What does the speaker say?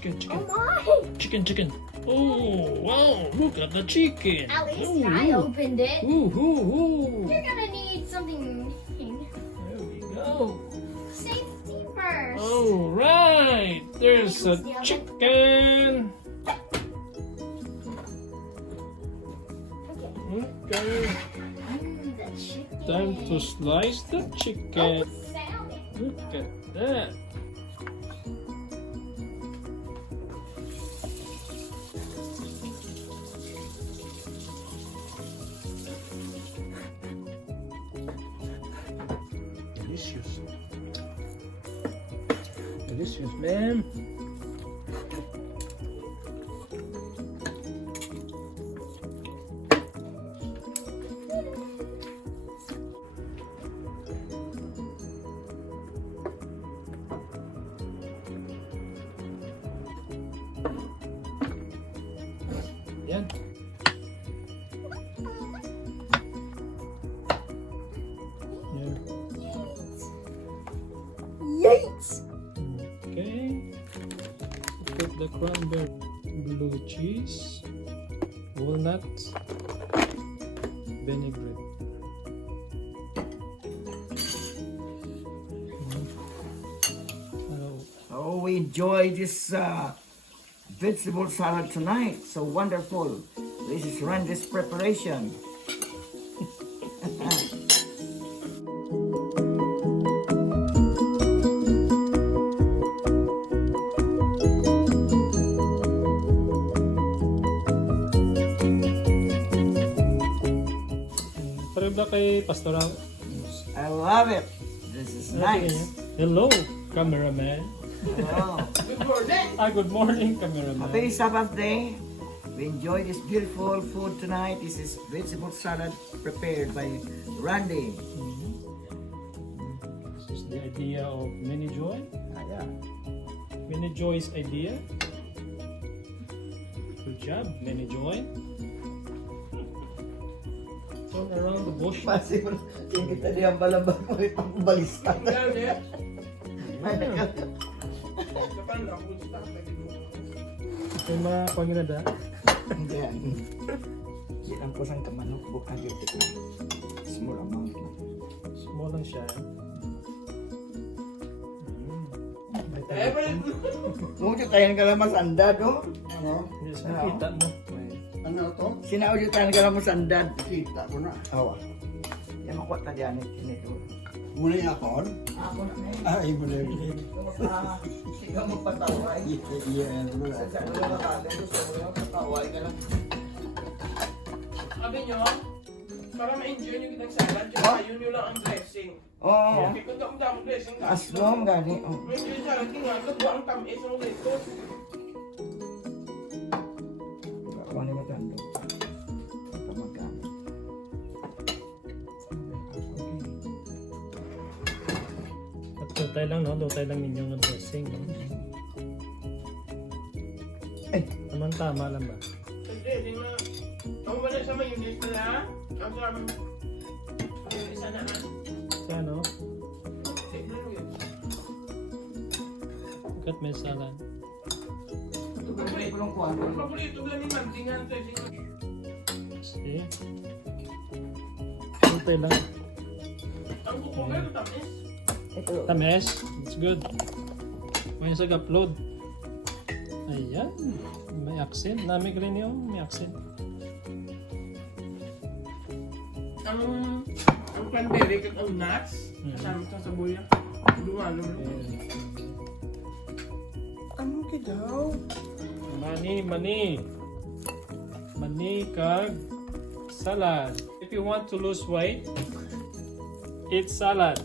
chicken. Oh my! Chicken. Oh, wow, look at the chicken. At least Ooh, I ooh. opened it. Ooh. You're gonna need something. There we go. Safety first. All right, there's a Yeah. chicken. Okay, The chicken. time to slice the chicken. Oh, salad. Look at that. Delicious, man. Yan. There. Yates. Okay. Put the cranberry, blue cheese, walnuts, vinaigrette. Oh, Oh, we enjoy this vegetable salad tonight. So wonderful. This is Randy's preparation. pareho ba kay Pastoral? I love it. This is nice. Hello, cameraman. Oh. Good morning, cameraman. Happy Sabbath day. We enjoy this beautiful food tonight. This is vegetable salad prepared by Randy. This is the idea of Mini Joy. Yeah. Mini Joy's idea. Good job, Mini Joy. Turn around the bush. Possible. Yung kita diyan balabag mo itong balista. Ito yung mga panginada. Yan. Silang ko sang kamanok bukan yung tikman. Small amount lang. Small lang siya. May Mucho tayo ka lang masandad, no? Ano? Yes, nakita mo. Ano to? Sinaudio tayo ka lang masandad. Kita ko na. Awa. Yan makuha ta diyan ito. Muna yung akon? Ako na na Ay, muna yung Sigaw mo pataway. yeah, muna. Sa ulo na ka, gusto mo yung pataway ka lang. Sabi nyo, para ma-enjoy nyo kitang salad, tsaka yun nyo lang ang dressing. Oo. Okay, kung ang dressing ka. Asbong gani. Oh. Ma-enjoy yung salad, kinagod ba ang tamis ng lettuce? Ako ni matando. Ito magkano. At dutay lang, no? Dutay lang ninyong dressing, no? Ay. Tama lang ba? Sa dressing na, ako ba na sa mayonnaise na ang sarap. Yung isa na Siya, no? tignan mo yun. Cut may salad. Ito ba yung kulong kuwan? Ang paborito lang ni Mantingan, dressing. See? Dutay lang. Ang kukugal, tamis. Ito. Tamis. It's good. May sa upload. Ayan. May accent. Nami ka rin yung may accent. Ang cranberry at ang nuts, kasama ito sa buya. Dumalo. Ano ka daw? Mani kag salad. If you want to lose weight, eat salad.